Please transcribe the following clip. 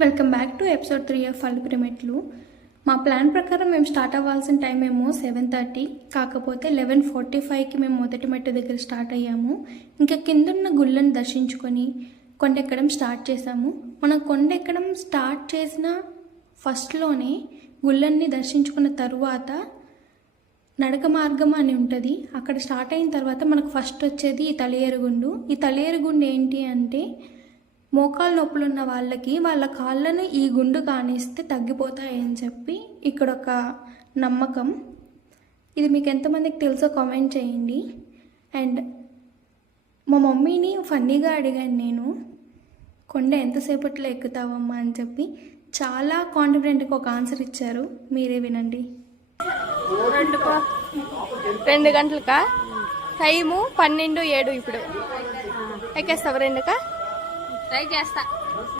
Welcome back to episode 3 of Alipiri మెట్లు. మా plan ప్రకారం మేము స్టార్ట్ అవ్వాల్సిన టైం ఏమో 7:30, కాకపోతే 11:45కి మేము మొదటి మెట్టు దగ్గర స్టార్ట్ అయ్యాము. ఇంకా కిందున్న గుళ్ళను దర్శించుకొని కొండ ఎక్కడం స్టార్ట్ చేసాము. మనం కొండ ఎక్కడం స్టార్ట్ చేసిన ఫస్ట్లోనే గుళ్ళన్ని దర్శించుకున్న తరువాత నడక మార్గం అని ఉంటుంది. అక్కడ స్టార్ట్ అయిన తర్వాత మనకు ఫస్ట్ వచ్చేది ఈ తలియేరుగుండు. ఈ తలియేరుగుండు ఏంటి అంటే, మోకాలు నొప్పులు ఉన్న వాళ్ళకి వాళ్ళ కాళ్ళను ఈ గుండు కానిస్తే తగ్గిపోతాయని చెప్పి ఇక్కడ ఒక నమ్మకం. ఇది మీకు ఎంతమందికి తెలుసో కామెంట్ చేయండి. అండ్ మా మమ్మీని ఫన్నీగా అడిగాను నేను, కొండ ఎంతసేపట్లో ఎక్కుతావమ్మా అని చెప్పి. చాలా కాన్ఫిడెంట్గా ఒక ఆన్సర్ ఇచ్చారు, మీరే వినండి. 2 గంటలకా? టైము 12:07. ఇప్పుడు ఎక్కేస్తావు 2కా? ట్రై చేస్తా.